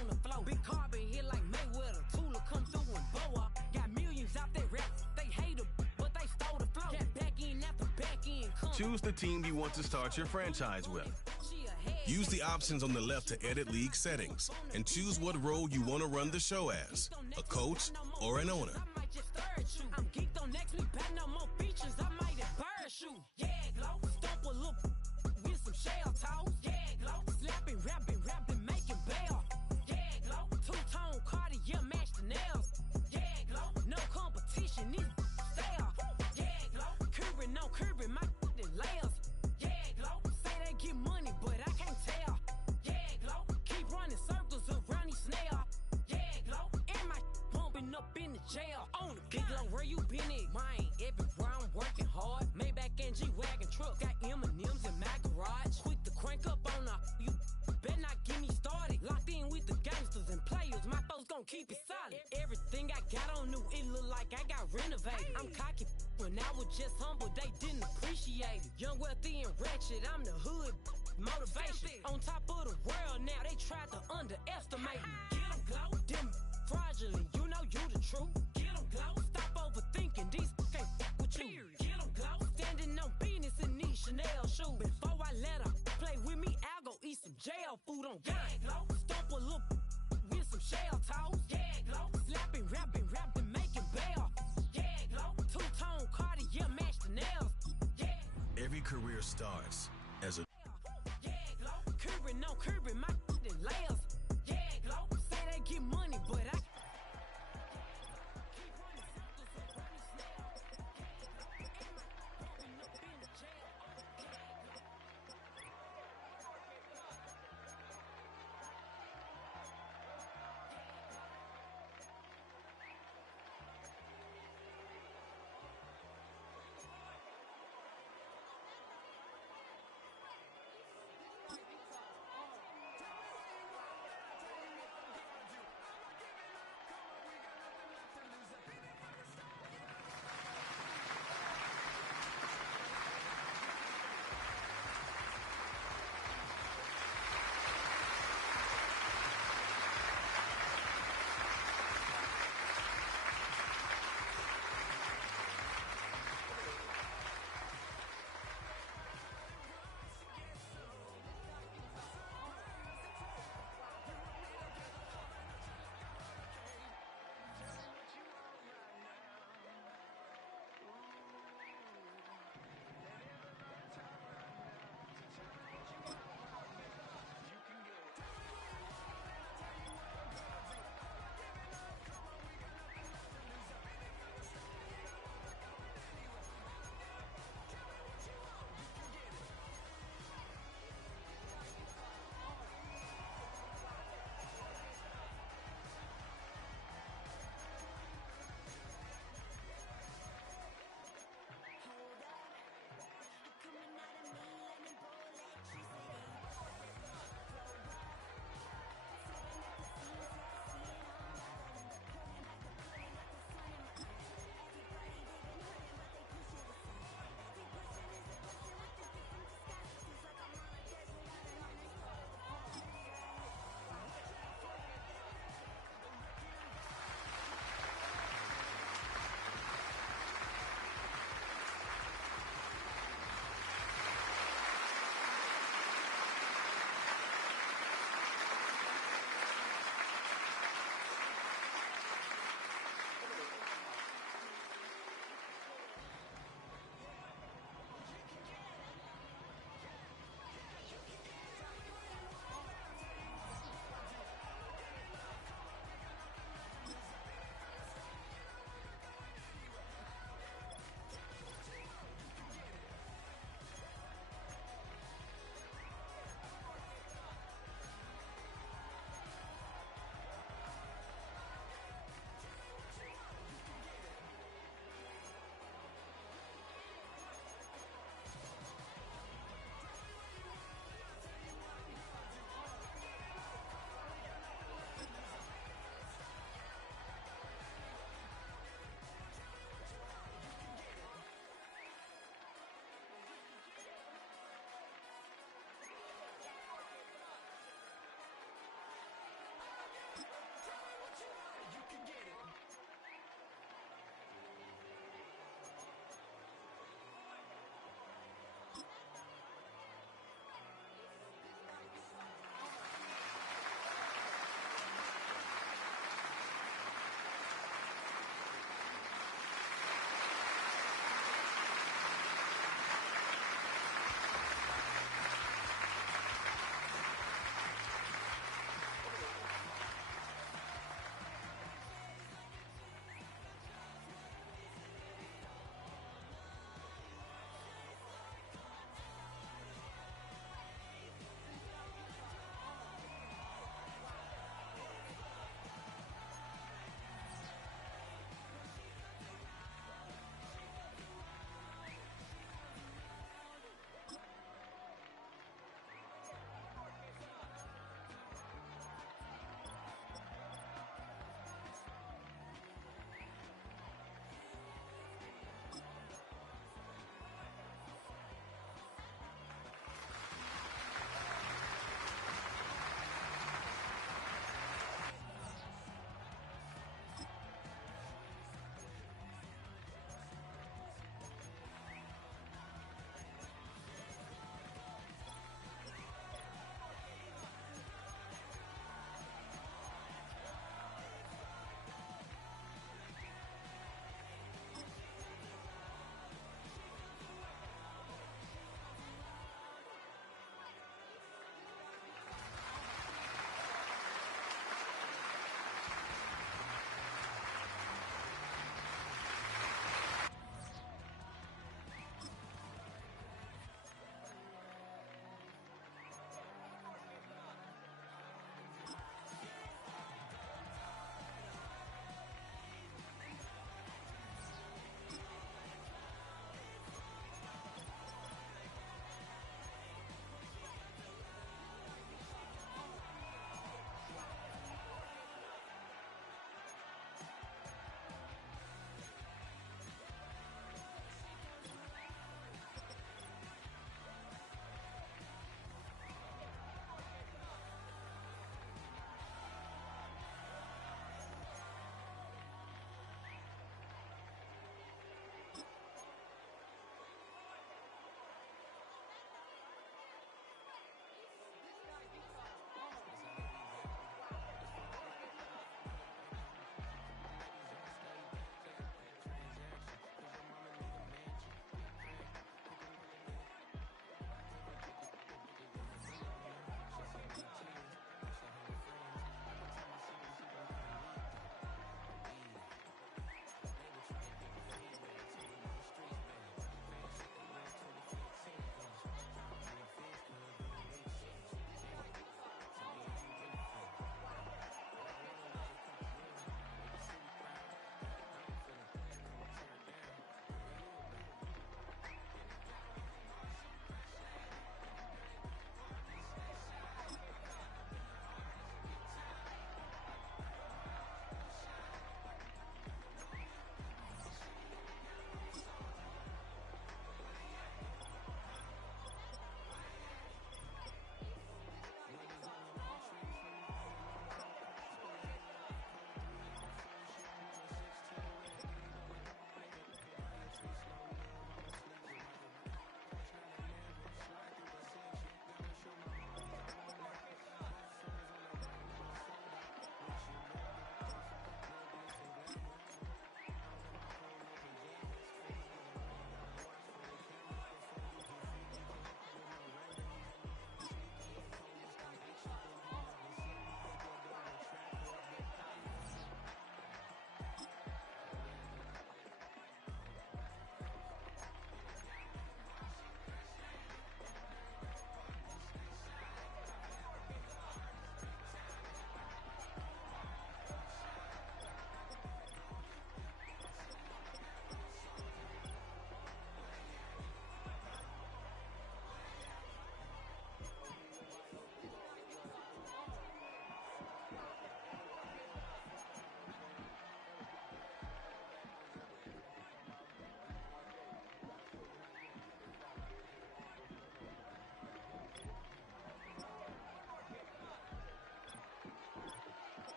on the floor. Big carbon hit like Mayweather. Tula come through and boa. Got millions out there rap. They hate her, but they stole the flow. Got back in after back in. Choose the team you want to start your franchise with. Use the options on the left to edit league settings and choose what role you want to run the show as, a coach or an owner. I'm geeked on next week, back no more features. I might embarrass you. Yeah, glow. Stomp a little with some shell toes. Yeah, glow. Slapping, rapping, making bail. Yeah, glow. Two-tone Cartier match the nails. Yeah, glow. No competition, these stale. Yeah, glow. Curbing, my layers. Yeah, glow. Say they get money, but I can't tell. Yeah, glow. Keep running circles around these snail. Yeah, glow. And my bumping up in the jail. On the big glow, where you been at? Mine, everywhere I'm working hard. Maybach and G-Wagon truck. Got M&M's in my garage. Quick to crank up on her. You better not get me started. Locked in with the gangsters and players. My folks gon' keep it solid. Everything I got on new, it look like I got renovated. I'm cocky when I was just humble, they didn't appreciate it. Young, wealthy, and ratchet, I'm the hood motivation. On top of the world now, they tried to underestimate me. Get 'em, glow. Them fraudulent, you know you the truth. Get 'em, glow. Stop overthinking, these can't with you. Get 'em, glow. Standing on business in these Chanel shoes. Before I let her play with me, I'll go eat some jail food on gang. Glow. Stomp a little with some shell toes. Yeah, glow. Slapping, rapping, making bail. Yeah, glow. Two-tone Cartier match the nails. Yeah. Every career starts as a Yeah, glow. Curbing, my layers. Yeah, glow. Say they get money, but I keep running circles around these snails. And my bumping up in the jail.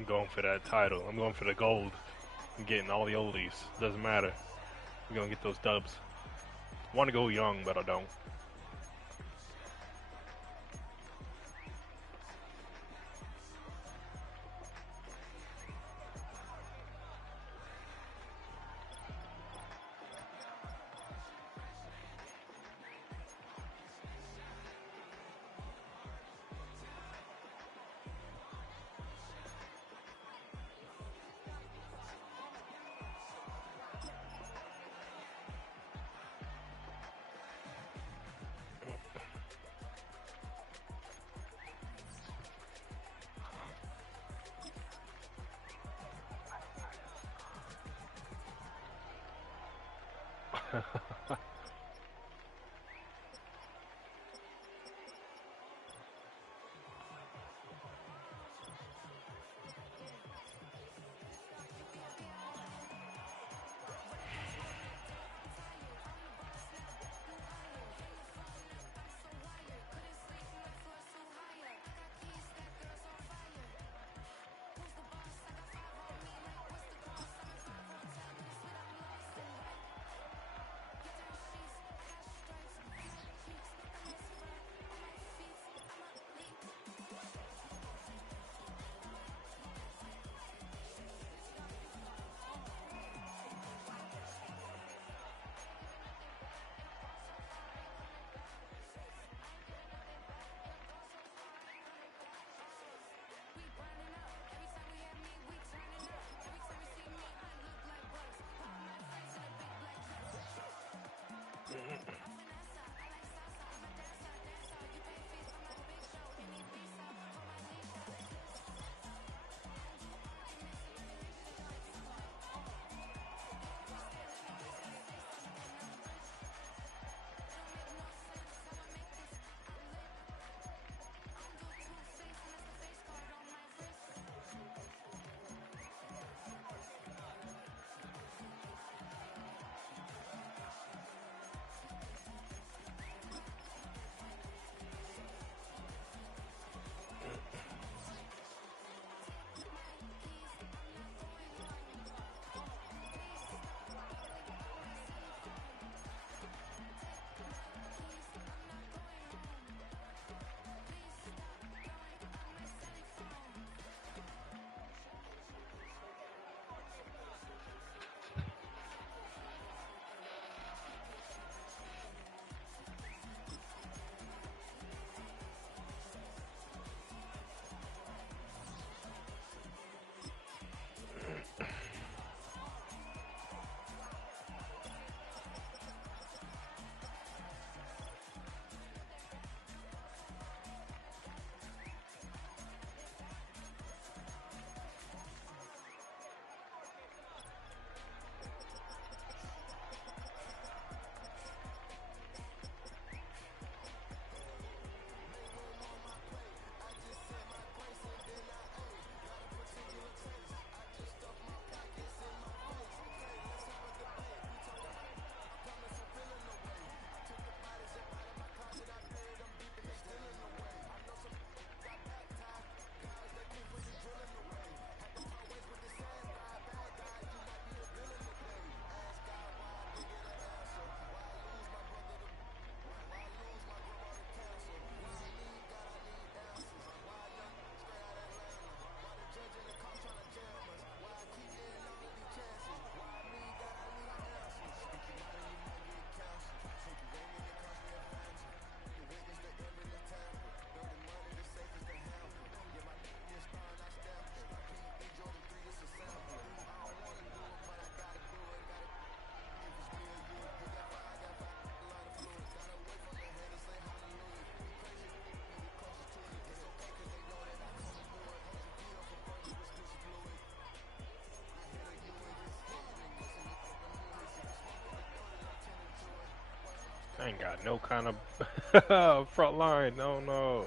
I'm going for that title. I'm going for the gold. I'm getting all the oldies. Doesn't matter. We're going to get those dubs. Want to go young, but I don't. I ain't got no kind of front line. No, no.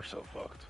We're so fucked.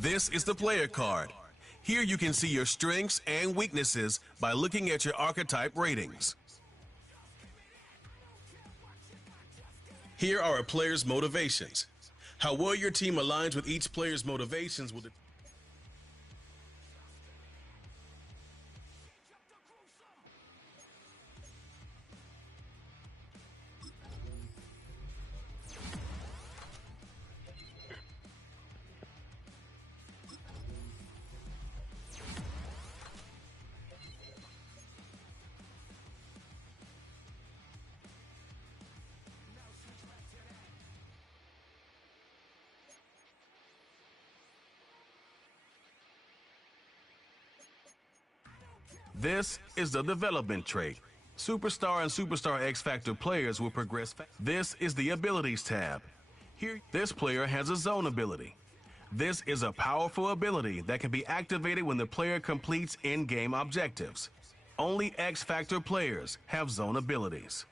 This is the player card. Here you can see your strengths and weaknesses by looking at your archetype ratings. Here are a player's motivations. How well your team aligns with each player's motivations will This is the development trait. Superstar and Superstar X Factor players will progress. This is the Abilities tab. Here, this player has a Zone ability. This is a powerful ability that can be activated when the player completes in-game objectives. Only X Factor players have Zone abilities.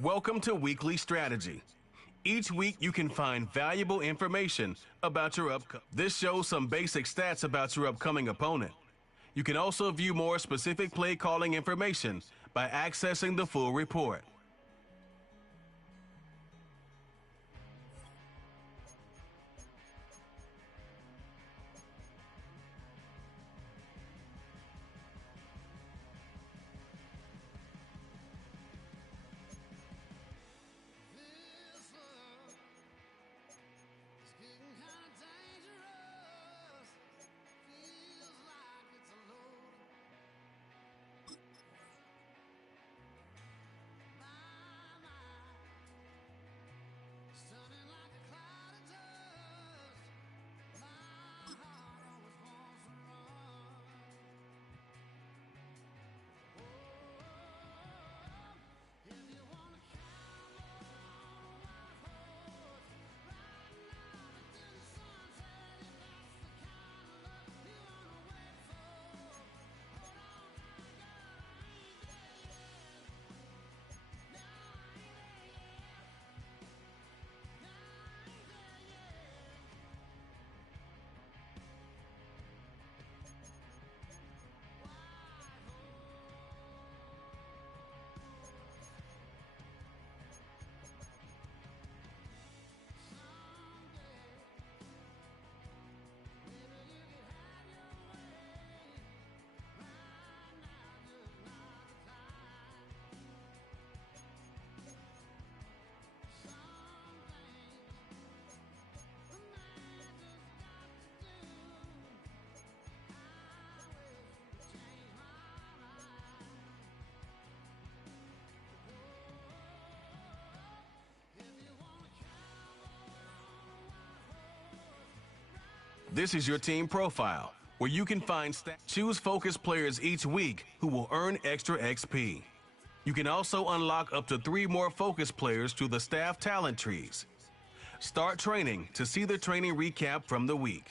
Welcome to Weekly Strategy. Each week you can find valuable information about your upcoming. This shows some basic stats about your upcoming opponent. You can also view more specific play calling information by accessing the full report. This is your team profile, where you can find choose focus players each week who will earn extra XP. You can also unlock up to 3 more focus players through the staff talent trees. Start training to see the training recap from the week.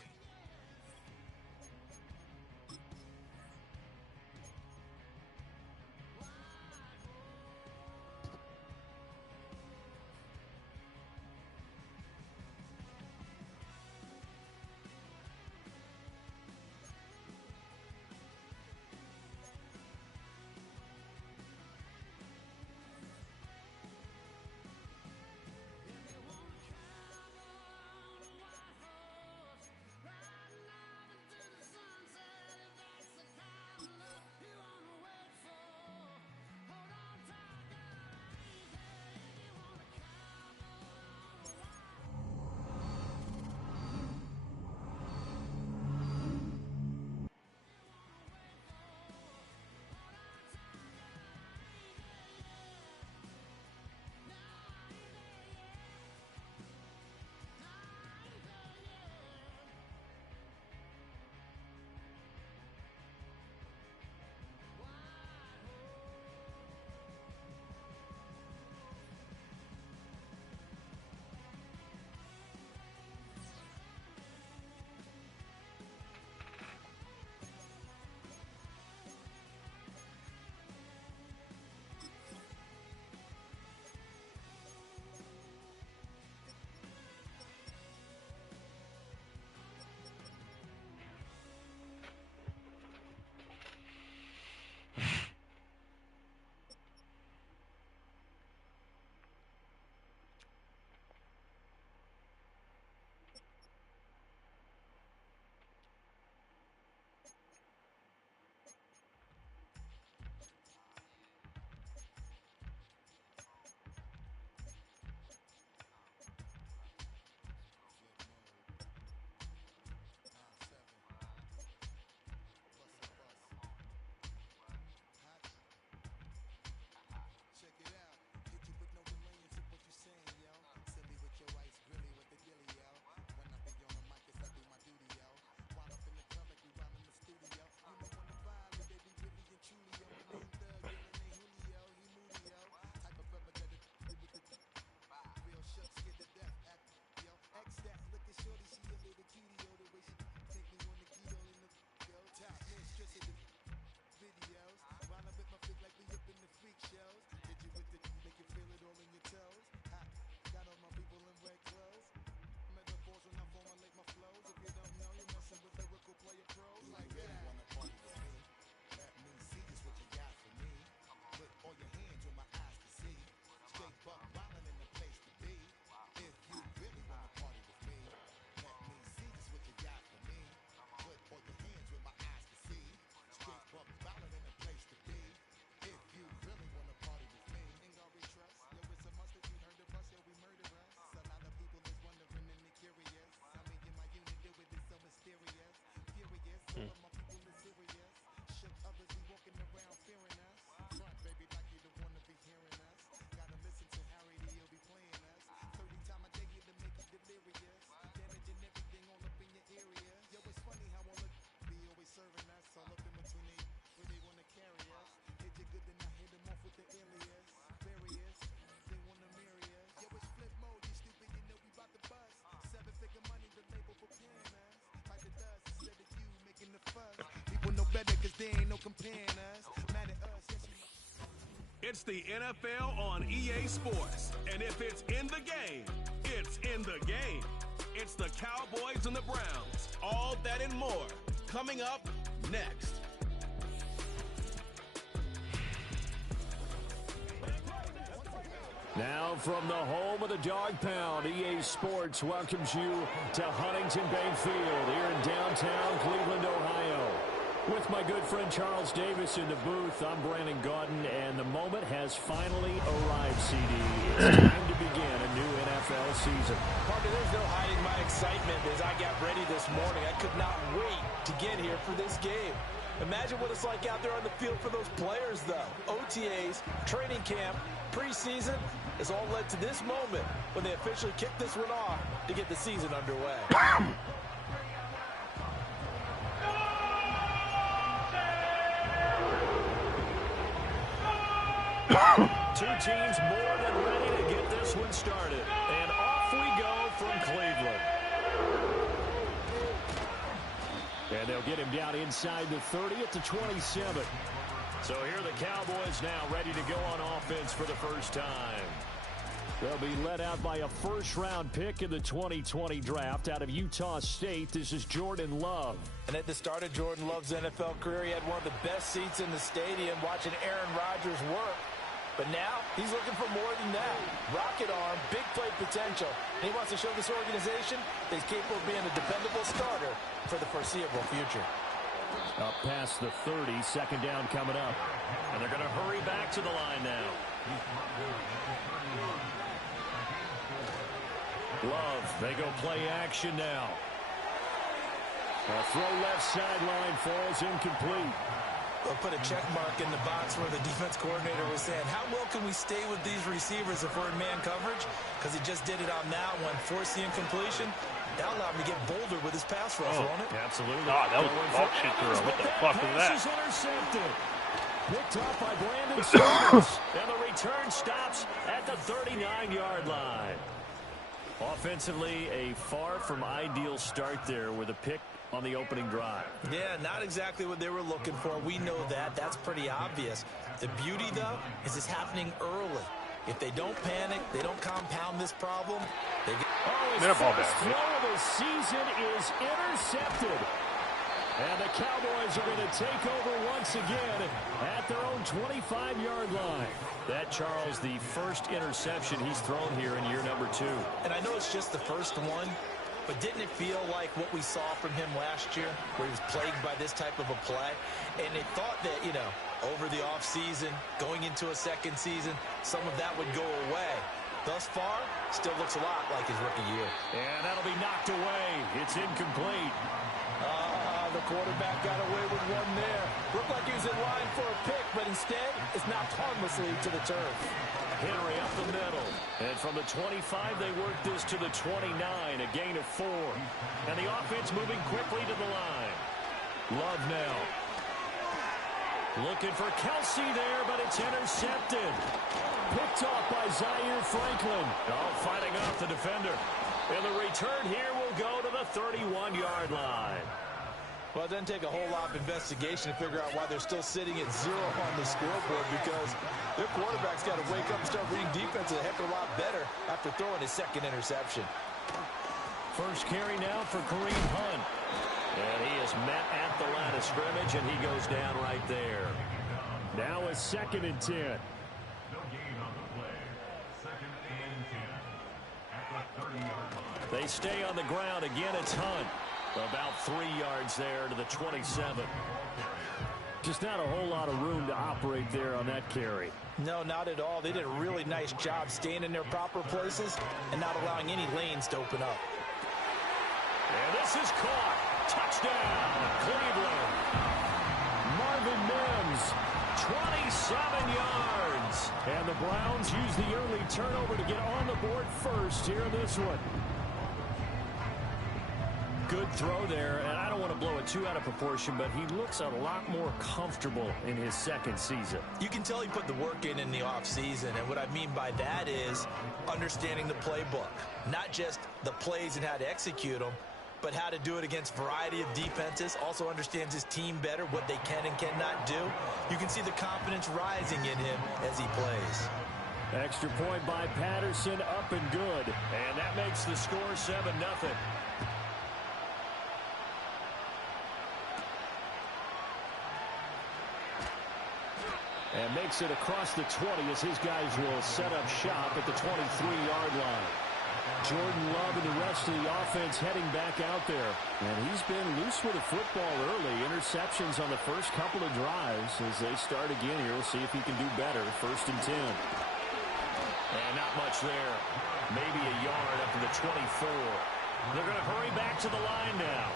It's the NFL on EA Sports, and if it's in the game, it's in the game. It's the Cowboys and the Browns. All that and more coming up next. Now from the home of the Dog Pound, EA Sports welcomes you to Huntington Bank Field here in downtown Cleveland, Ohio. With my good friend Charles Davis in the booth, I'm Brandon Gaudin, and the moment has finally arrived, CD. It's time to begin a new NFL season. Parker, there's no hiding my excitement as I got ready this morning. I could not wait to get here for this game. Imagine what it's like out there on the field for those players, though. OTAs, training camp, preseason has all led to this moment when they officially kick this one off to get the season underway. Two teams more than ready to get this one started. And off we go from Cleveland. And they'll get him down inside the 30 at the 27. So here are the Cowboys now ready to go on offense for the first time. They'll be led out by a first-round pick in the 2020 draft out of Utah State. This is Jordan Love. And at the start of Jordan Love's NFL career, he had one of the best seats in the stadium watching Aaron Rodgers work. But now, he's looking for more than that. Rocket arm, big play potential. And he wants to show this organization that he's capable of being a dependable starter for the foreseeable future. Up past the 30, second down coming up. And they're going to hurry back to the line now. Love, they go play action now. A throw left sideline falls incomplete. They'll put a check mark in the box where the defense coordinator was saying, how well can we stay with these receivers if we're in man coverage? Because he just did it on that one, forced the incompletion. That allowed him to get bolder with his pass rush, won't it? Absolutely. God, that was a dog shit throw. What the fuck was that? Intercepted. Picked up by Brandon Stevens. And the return stops at the 39-yard line. Offensively, a far from ideal start there with a pick on the opening drive. Yeah, not exactly what they were looking for. We know that. That's pretty obvious. The beauty, though, is it's happening early. If they don't panic, they don't compound this problem, they get... His first throw of the season is intercepted. And the Cowboys are going to take over once again at their own 25-yard line. That, Charles, the first interception he's thrown here in year number 2. And I know it's just the first one, but didn't it feel like what we saw from him last year, where he was plagued by this type of a play? And they thought that, you know, over the offseason, going into a second season, some of that would go away. Thus far, still looks a lot like his rookie year. And that'll be knocked away. It's incomplete. The quarterback got away with one there. Looked like he was in line for a pick, but instead, it's knocked harmlessly to the turf. Henry up the middle. And from the 25, they work this to the 29, a gain of 4. And the offense moving quickly to the line. Love now. Looking for Kelsey there, but it's intercepted. Picked off by Zaire Franklin. Oh, fighting off the defender. And the return here will go to the 31-yard line. Well, it doesn't take a whole lot of investigation to figure out why they're still sitting at 0 on the scoreboard, because their quarterback's got to wake up and start reading defense a heck of a lot better after throwing his second interception. First carry now for Kareem Hunt. And he is met at the line of scrimmage, and he goes down right there. Now a 2nd and 10. They stay on the ground. Again, it's Hunt. About 3 yards there to the 27. Just not a whole lot of room to operate there on that carry. No, not at all. They did a really nice job staying in their proper places and not allowing any lanes to open up. And this is caught. Touchdown, Cleveland. Marvin Mims, 27 yards. And the Browns use the early turnover to get on the board first here in this one. Good throw there, and I don't want to blow it too out of proportion, but he looks a lot more comfortable in his second season. You can tell he put the work in the offseason, and what I mean by that is understanding the playbook. Not just the plays and how to execute them, but how to do it against a variety of defenses. Also understands his team better, what they can and cannot do. You can see the confidence rising in him as he plays. Extra point by Patterson, up and good. And that makes the score 7-0. And makes it across the 20 as his guys will set up shop at the 23-yard line. Jordan Love and the rest of the offense heading back out there. And he's been loose with the football early. Interceptions on the first couple of drives as they start again here. We'll see if he can do better. 1st and 10. And not much there. Maybe a yard up to the 24. They're going to hurry back to the line now.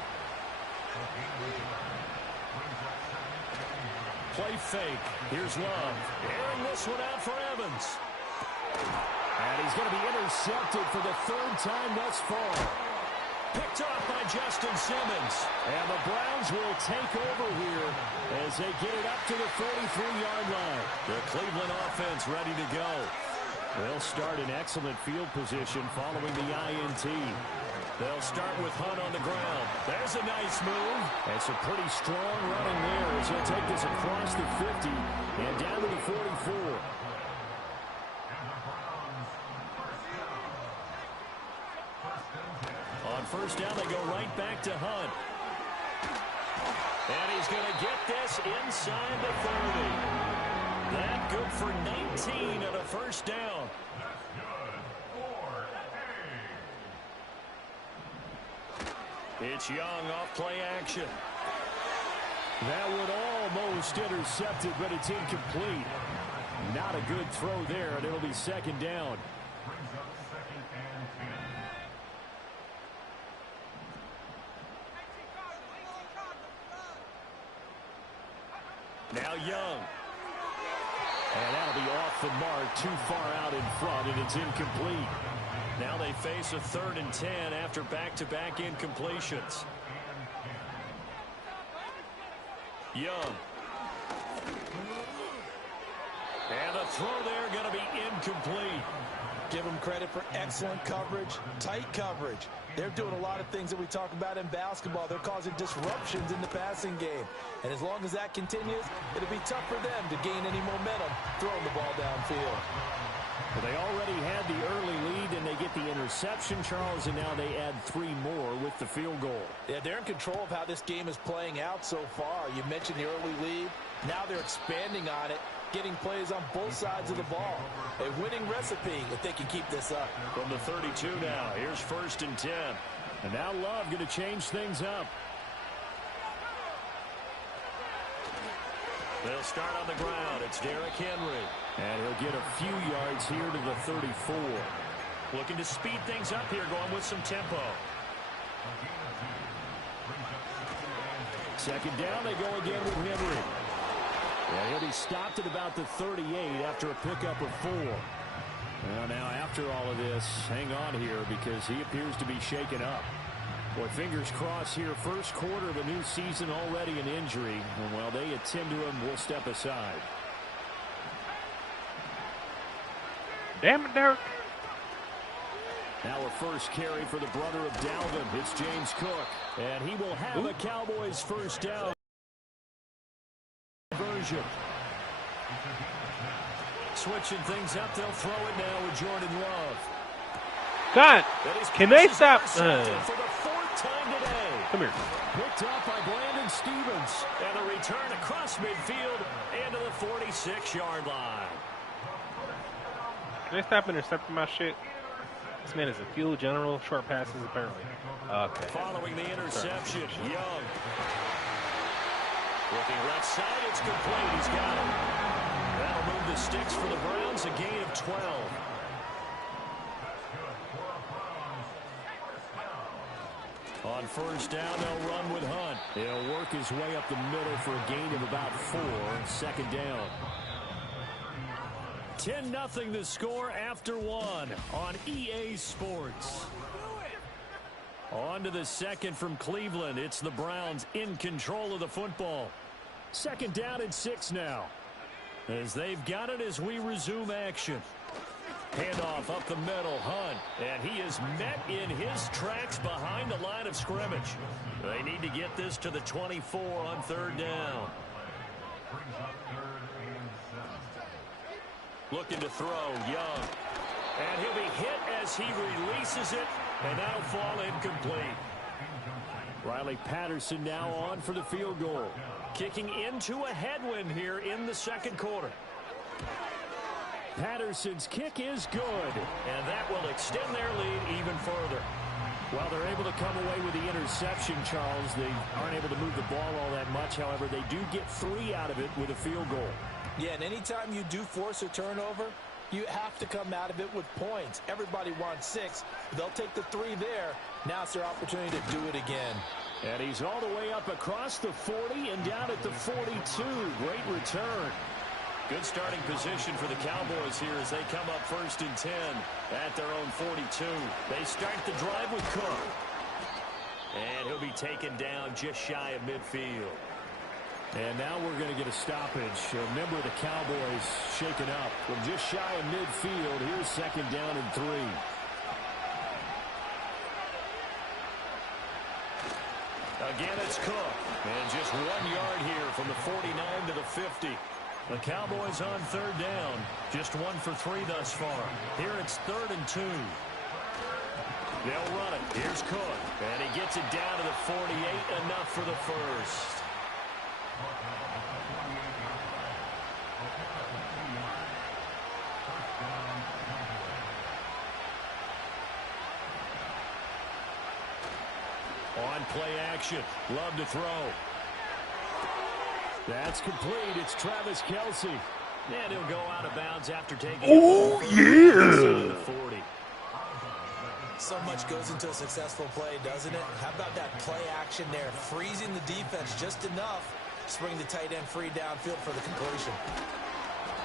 Play fake. Here's Love. Airing this one out for Evans. And he's going to be intercepted for the 3rd time thus far. Picked off by Justin Simmons. And the Browns will take over here as they get it up to the 43-yard line. The Cleveland offense ready to go. They'll start in excellent field position following the INT. They'll start with Hunt on the ground. There's a nice move. That's a pretty strong running there as he'll take this across the 50 and down to the 44. On first down, they go right back to Hunt. And he's going to get this inside the 30. That good for 19 and a first down. It's Young off play action. That would almost intercept it, but it's incomplete. Not a good throw there, and it'll be second down. Now Young. And that'll be off the mark, too far out in front, and it's incomplete. Now they face a 3rd and 10 after back-to-back incompletions. Young. And the throw there going to be incomplete. Give them credit for excellent coverage, tight coverage. They're doing a lot of things that we talk about in basketball. They're causing disruptions in the passing game. And as long as that continues, it'll be tough for them to gain any momentum throwing the ball downfield. Well, they already had the early lead, and they get the interception, Charles, and now they add 3 more with the field goal. Yeah, they're in control of how this game is playing out so far. You mentioned the early lead. Now they're expanding on it, getting plays on both sides of the ball. A winning recipe if they can keep this up. From the 32 now, here's 1st and 10. And now Love going to change things up. They'll start on the ground. It's Derrick Henry. And he'll get a few yards here to the 34. Looking to speed things up here, going with some tempo. Second down, they go again with Henry. And he'll be stopped at about the 38 after a pickup of 4. Well, now after all of this, hang on here because he appears to be shaken up. Boy, fingers crossed here. First quarter of a new season, already an injury. And while they attend to him, we'll step aside. Damn it, Derek. Now a first carry for the brother of Dalvin. It's James Cook. And he will have a Cowboys first down. Version. Switching things up, they'll throw it now with Jordan Love. God, can they stop? For the 4th time today. Come here. Picked up by Brandon Stevens. And a return across midfield into the 46-yard line. Can they stop intercepting my shit? This man is a field general. Short passes, apparently. Okay. Following the interception, Young. Looking left side, it's complete. He's got it. That'll move the sticks for the Browns, a gain of 12. On first down, they'll run with Hunt. He'll work his way up the middle for a gain of about 4. Second down. 10-0 the score after 1 on EA Sports. On to the second from Cleveland. It's the Browns in control of the football. Second down and 6 now. As they've got it as we resume action. Handoff up the middle, Hunt. And he is met in his tracks behind the line of scrimmage. They need to get this to the 24 on 3rd down. Looking to throw, Young. And he'll be hit as he releases it. And that'll fall incomplete. Riley Patterson now on for the field goal. Kicking into a headwind here in the second quarter. Patterson's kick is good. And that will extend their lead even further. While they're able to come away with the interception, Charles, they aren't able to move the ball all that much. However, they do get 3 out of it with a field goal. Yeah, and anytime you do force a turnover, you have to come out of it with points. Everybody wants 6. They'll take the 3 there. Now it's their opportunity to do it again. And he's all the way up across the 40 and down at the 42. Great return. Good starting position for the Cowboys here as they come up 1st and 10 at their own 42. They start the drive with Cook. And he'll be taken down just shy of midfield. And now we're going to get a stoppage. A member of the Cowboys shaken up from just shy of midfield. Here's second down and 3. Again, it's Cook. And just 1 yard here from the 49 to the 50. The Cowboys on third down. Just 1 for 3 thus far. Here it's 3rd and 2. They'll run it. Here's Cook. And he gets it down to the 48. Enough for the first. On play action. Love to throw. That's complete. It's Travis Kelce. And he'll go out of bounds after taking the 40. So much goes into a successful play, doesn't it? How about that play action there? Freezing the defense just enough to bring the tight end free downfield for the completion.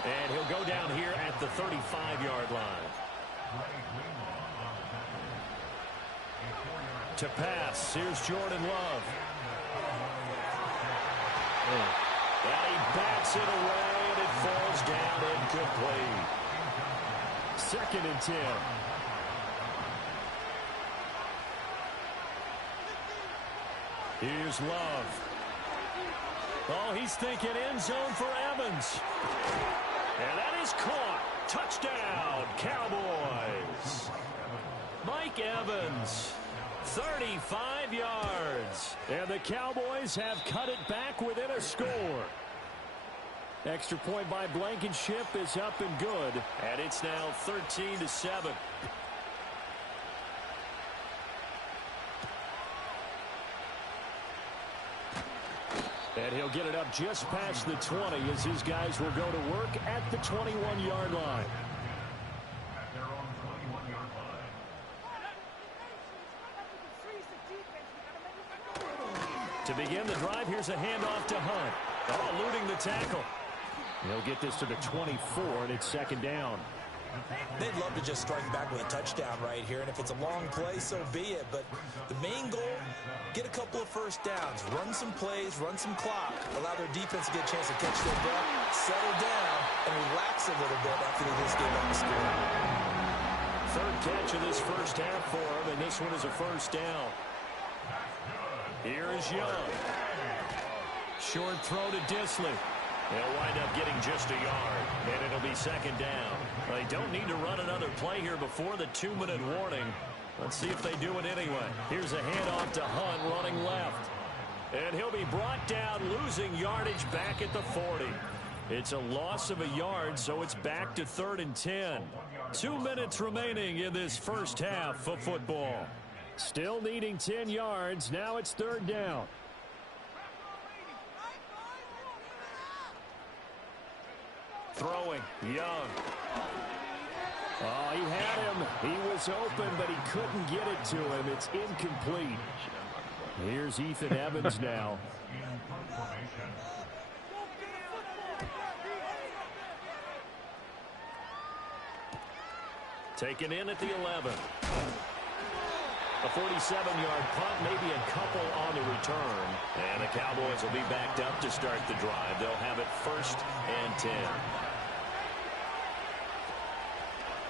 And he'll go down here at the 35-yard line. To pass, here's Jordan Love. And he bats it away, and it falls down incomplete. 2nd and 10. Here's Love. Oh, he's thinking end zone for Evans. And that is caught. Touchdown, Cowboys. Mike Evans. 35 yards. And the Cowboys have cut it back within a score. Extra point by Blankenship is up and good. And it's now 13-7. And he'll get it up just past the 20 as his guys will go to work at the 21-yard line. To begin the drive, here's a handoff to Hunt. Oh, eluding the tackle. He'll get this to the 24, and it's 2nd down. They'd love to just strike back with a touchdown right here, and if it's a long play, so be it. But the main goal, get a couple of first downs, run some plays, run some clock, allow their defense to get a chance to catch their breath, settle down, and relax a little bit after they just gave up the score. 3rd catch of this first half for him, and this one is a first down. Here is Young. Short throw to Disley. They'll wind up getting just a yard, and it'll be 2nd down. They don't need to run another play here before the 2-minute warning. Let's see if they do it anyway. Here's a handoff to Hunt running left. And he'll be brought down, losing yardage back at the 40. It's a loss of a yard, so it's back to 3rd and 10. 2 minutes remaining in this first half of football. Still needing 10 yards. Now it's 3rd down. Throwing, Young. Oh, he had him. He was open, but he couldn't get it to him. It's incomplete. Here's Ethan Evans now. Taken in at the 11. A 47-yard punt, maybe a couple on the return. And the Cowboys will be backed up to start the drive. They'll have it 1st and 10.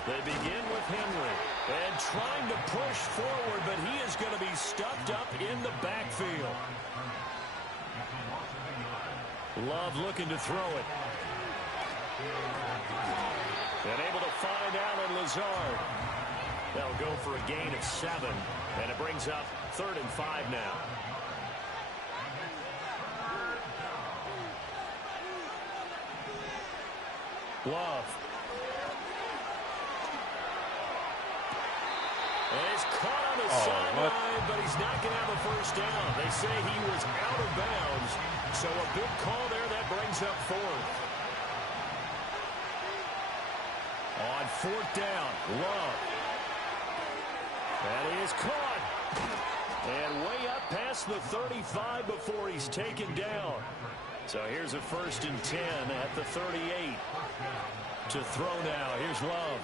They begin with Henry. And trying to push forward, but he is going to be stuffed up in the backfield. Love looking to throw it. And able to find Allen Lazard. They'll go for a gain of 7. And it brings up 3rd and 5 now. Love. And he's caught on the sideline, but he's not going to have a first down. They say he was out of bounds. So a big call there that brings up 4th. On 4th down, Love. And he is caught. And way up past the 35 before he's taken down. So here's a 1st and 10 at the 38. To throw now, here's Love.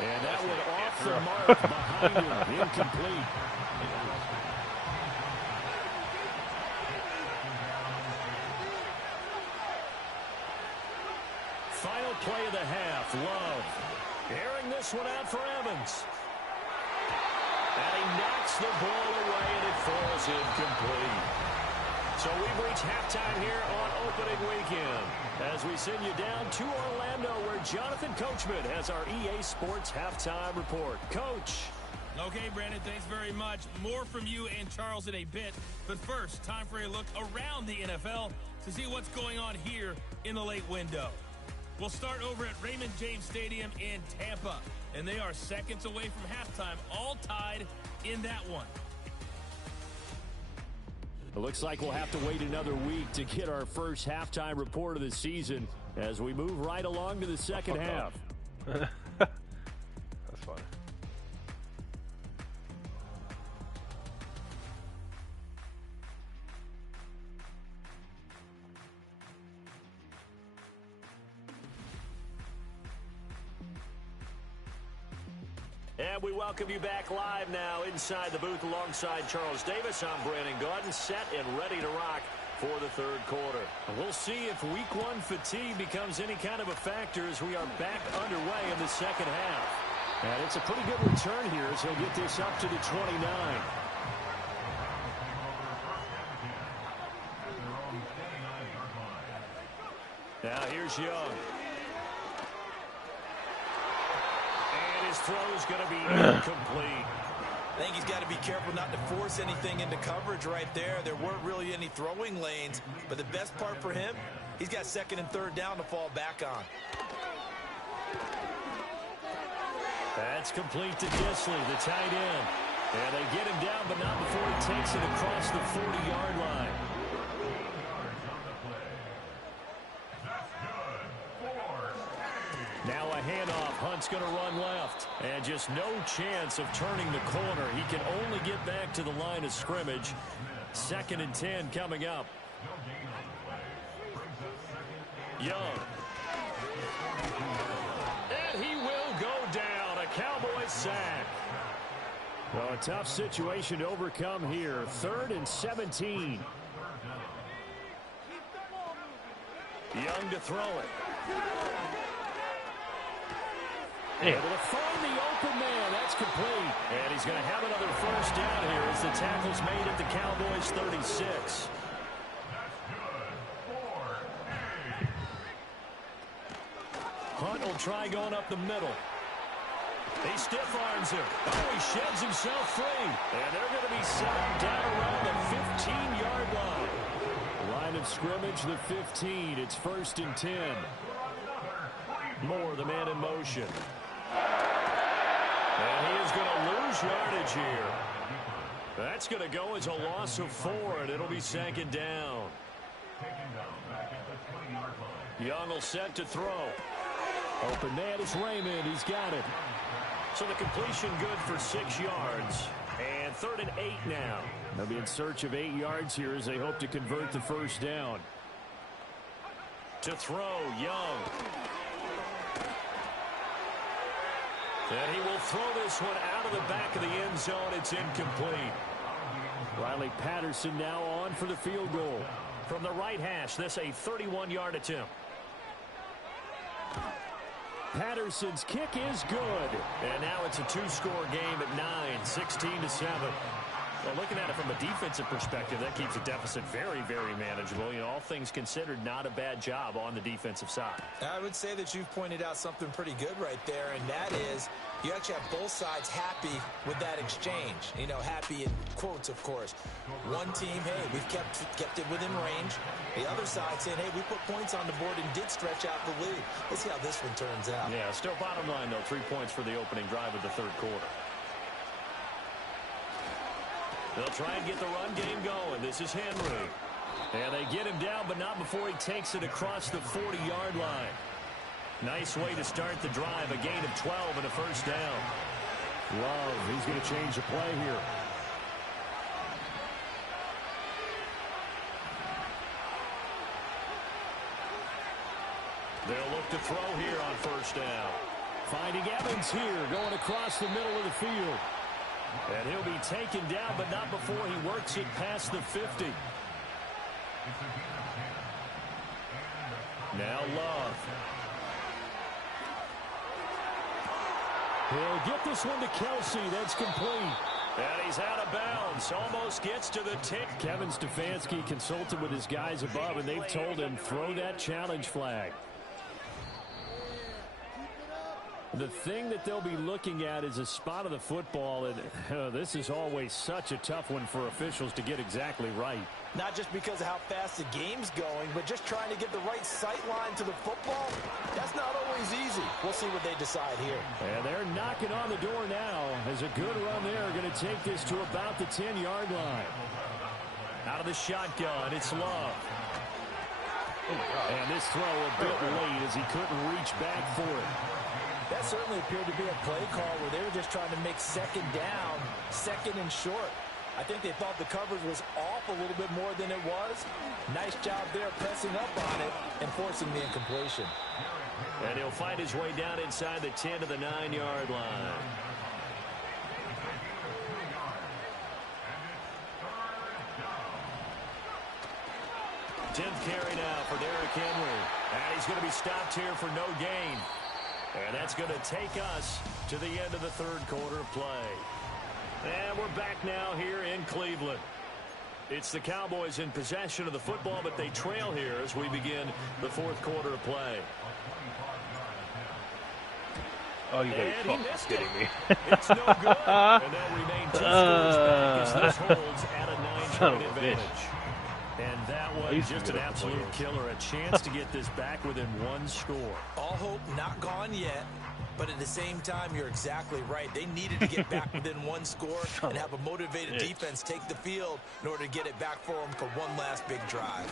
And that one off the mark behind him. Incomplete. Final play of the half. Love airing this one out for Evans. And he knocks the ball away, and it falls incomplete. So we've reached halftime here on opening weekend as we send you down to Orlando, where Jonathan Coachman has our EA Sports halftime report. Coach. Okay, Brandon, thanks very much. More from you and Charles in a bit. But first, time for a look around the NFL to see what's going on here in the late window. We'll start over at Raymond James Stadium in Tampa, and they are seconds away from halftime, all tied in that one. It looks like we'll have to wait another week to get our first halftime report of the season as we move right along to the second half. That's funny. And we welcome you back live now inside the booth alongside Charles Davis. I'm Brandon Gaudin, set and ready to rock for the third quarter. We'll see if week one fatigue becomes any kind of a factor as we are back underway in the second half. And it's a pretty good return here as he'll get this up to the 29. Now here's Young. His throw is going to be incomplete. I think he's got to be careful not to force anything into coverage right there. There weren't really any throwing lanes, but the best part for him, he's got second and third down to fall back on. That's complete to Disley, the tight end. And they get him down, but not before he takes it across the 40-yard line. Now a handoff. Hunt's going to run left. And just no chance of turning the corner. He can only get back to the line of scrimmage. 2nd and 10 coming up. Young. And he will go down. A Cowboys sack. Well, a tough situation to overcome here. 3rd and 17. Young to throw it. Able to find the open man. That's complete. And he's going to have another first down here as the tackle's made at the Cowboys 36. Hunt will try going up the middle. He stiff arms him. Oh, he sheds himself free. And they're going to be set down around the 15-yard line. Line of scrimmage, the 15. It's 1st and 10. Moore, the man in motion. And he is going to lose yardage here. That's going to go as a loss of 4, and it'll be 2nd down. Young will set to throw. Open man is Raymond. He's got it. So the completion good for 6 yards. And 3rd and 8 now. They'll be in search of 8 yards here as they hope to convert the first down. To throw, Young. And he will throw this one out of the back of the end zone. It's incomplete. Riley Patterson now on for the field goal. From the right hash, this a 31-yard attempt. Patterson's kick is good. And now it's a 2-score game at 9, 16-7. Well, looking at it from a defensive perspective, that keeps the deficit very, very manageable. You know, all things considered, not a bad job on the defensive side. I would say that you've pointed out something pretty good right there, and that is you actually have both sides happy with that exchange. You know, happy in quotes, of course. One team, hey, we've kept it within range. The other side saying, hey, we put points on the board and did stretch out the lead. Let's see how this one turns out. Yeah, still bottom line, though, 3 points for the opening drive of the third quarter. They'll try and get the run game going. This is Henry. And they get him down, but not before he takes it across the 40-yard line. Nice way to start the drive. A gain of 12 and a first down. Love, he's going to change the play here. They'll look to throw here on first down. Finding Evans here, going across the middle of the field. And he'll be taken down, but not before he works it past the 50. Now Love. He'll get this one to Kelsey. That's complete. And he's out of bounds. Almost gets to the 10. Kevin Stefanski consulted with his guys above, and they've told him, throw that challenge flag. The thing that they'll be looking at is a spot of the football, and this is always such a tough one for officials to get exactly right. Not just because of how fast the game's going, but just trying to get the right sight line to the football. That's not always easy. We'll see what they decide here. And they're knocking on the door now as a good run there. Going to take this to about the 10-yard line. Out of the shotgun, it's Love. And this throw a bit late as he couldn't reach back for it. That certainly appeared to be a play call where they were just trying to make second down, second and short. I think they thought the coverage was off a little bit more than it was. Nice job there pressing up on it and forcing the incompletion. And he'll find his way down inside the 10 to the 9-yard line. Tenth carry now for Derrick Henry. And he's going to be stopped here for no gain. And that's going to take us to the end of the third quarter of play. And we're back now here in Cleveland. It's the Cowboys in possession of the football, but they trail here as we begin the fourth quarter of play. Oh, you gotta be kidding me. It's no good. And they'll remain 2 scores back as this holds at a 9-point advantage. And that was just an absolute killer. A chance to get this back within 1 score. All hope not gone yet, but at the same time, you're exactly right. They needed to get back within 1 score and have a motivated defense take the field in order to get it back for them for one last big drive.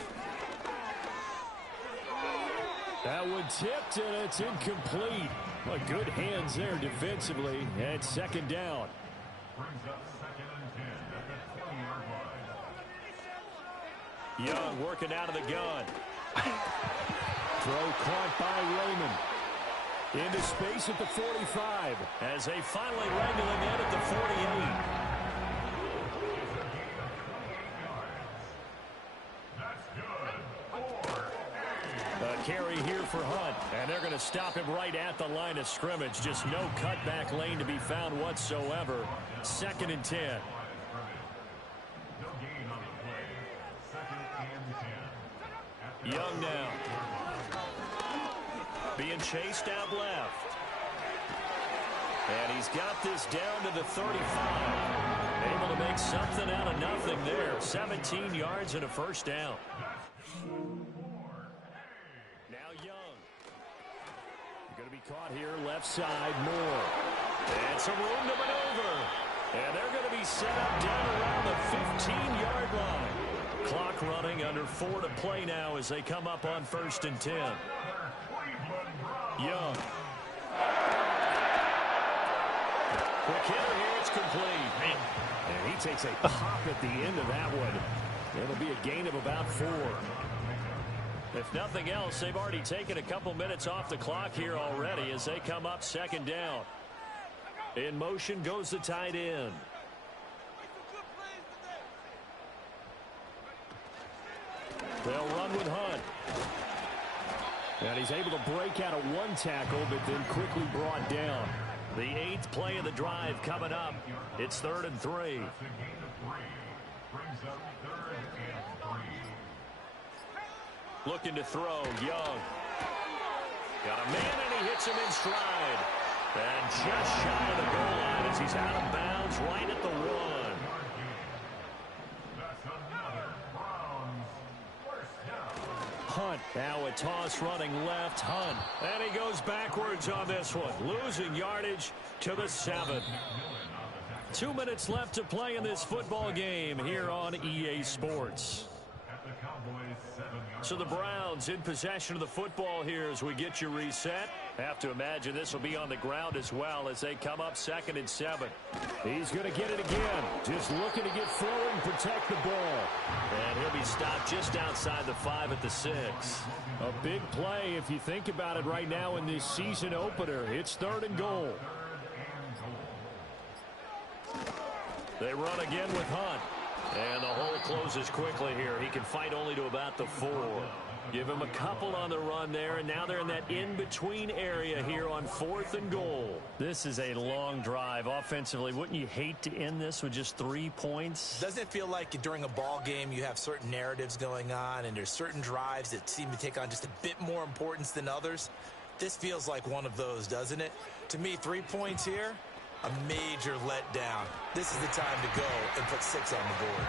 That one tipped, and it's incomplete. Well, good hands there defensively, and second down. Young working out of the gun. Throw caught by Raymond. Into space at the 45 as they finally wrangle him in at the 48. A carry here for Hunt, and they're going to stop him right at the line of scrimmage. Just no cutback lane to be found whatsoever. 2nd and 10. Young now. Being chased out left. And he's got this down to the 35. Able to make something out of nothing there. 17 yards and a first down. Now Young. Going to be caught here left side. Moore. And some room to maneuver. And they're going to be set up down around the 15-yard line. Clock running, under 4 to play now as they come up on 1st and 10. Young. Quick hitter here, it's complete. And he takes a pop at the end of that one. It'll be a gain of about 4. If nothing else, they've already taken a couple minutes off the clock here already as they come up 2nd down. In motion goes the tight end. They'll run with Hunt. And he's able to break out of 1 tackle, but then quickly brought down. The 8th play of the drive coming up. It's 3rd and 3. Looking to throw, Young. Got a man, and he hits him in stride. And just shy of the goal line as he's out of bounds right at the 1. Hunt now a toss running left. Hunt, and he goes backwards on this one, losing yardage to the 7. 2 minutes left to play in this football game here on EA Sports. So the Browns in possession of the football here as we get you reset. Have to imagine this will be on the ground as well as they come up 2nd and 7. He's going to get it again. Just looking to get forward and protect the ball. And he'll be stopped just outside the 5 at the 6. A big play if you think about it right now in this season opener. It's 3rd and goal. They run again with Hunt. And the hole closes quickly here. He can fight only to about the 4. Give him a couple on the run there, and now they're in that in-between area here on 4th and goal. This is a long drive offensively. Wouldn't you hate to end this with just 3 points? Doesn't it feel like during a ball game you have certain narratives going on, and there's certain drives that seem to take on just a bit more importance than others? This feels like one of those, doesn't it? To me, 3 points here, a major letdown. This is the time to go and put 6 on the board.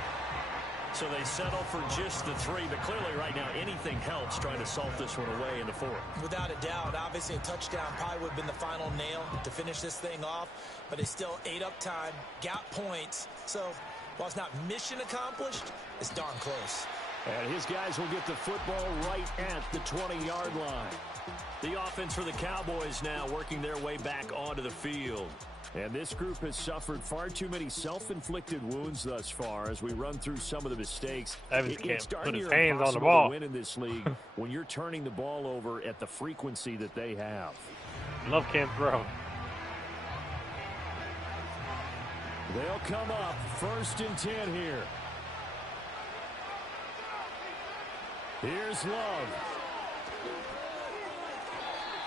So they settle for just the 3, but clearly right now anything helps trying to salt this one away in the 4th. Without a doubt, obviously a touchdown probably would have been the final nail to finish this thing off, but they still ate up time, got points. So while it's not mission accomplished, it's darn close. And his guys will get the football right at the 20-yard line. The offense for the Cowboys now working their way back onto the field. And this group has suffered far too many self-inflicted wounds thus far as we run through some of the mistakes. Evans can't put his hands on the impossible ball. to win in this league when you're turning the ball over at the frequency that they have. Love can't throw. They'll come up 1st and 10 here. Here's Love.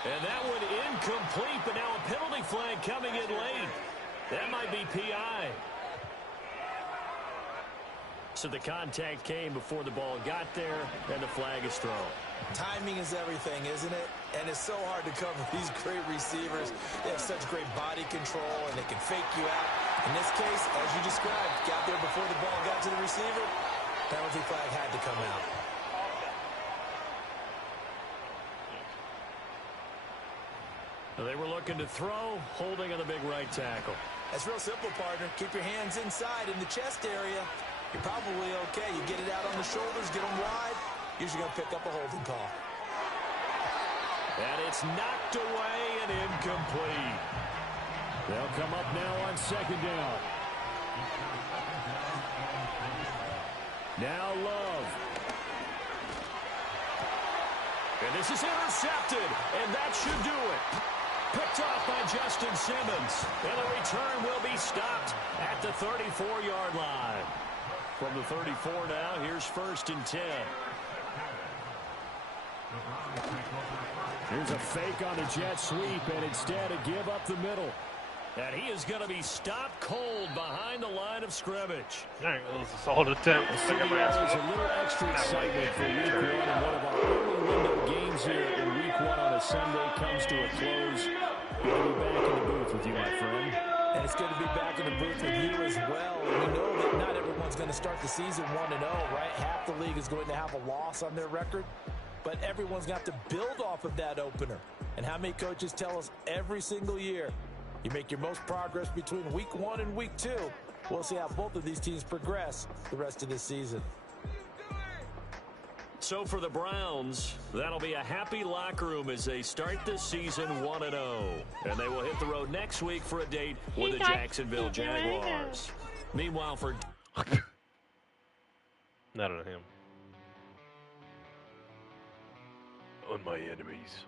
And that one incomplete, but now a penalty flag coming in late. That might be PI. So the contact came before the ball got there, and the flag is thrown. Timing is everything, isn't it? And it's so hard to cover these great receivers. They have such great body control, and they can fake you out. In this case, as you described, got there before the ball got to the receiver. Penalty flag had to come out. They were looking to throw, holding on the big right tackle. That's real simple, partner. Keep your hands inside in the chest area. You're probably okay. You get it out on the shoulders, get them wide. Usually going to pick up a holding call. And it's knocked away and incomplete. They'll come up now on 2nd down. Now Love. And this is intercepted, and that should do it. Picked off by Justin Simmons. And the return will be stopped at the 34-yard line. From the 34 now, here's 1st and 10. Here's a fake on a jet sweep, and instead a give up the middle. And he is going to be stopped cold behind the line of scrimmage. Dang, it was a solid attempt. There's a little extra excitement for week 1, and one of our early window games here in week 1 on a Sunday comes to a close. Good to be back in the booth with you, my friend. And it's good to be back in the booth with you as well. And we know that not everyone's going to start the season 1-0, right? Half the league is going to have a loss on their record. But everyone's got to build off of that opener. And how many coaches tell us every single year, you make your most progress between week 1 and week 2. We'll see how both of these teams progress the rest of this season. So for the Browns, that'll be a happy locker room as they start this season 1-0. And they will hit the road next week for a date with the Jacksonville Jaguars. Meanwhile, for... Not on him. On my enemies.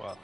Wow.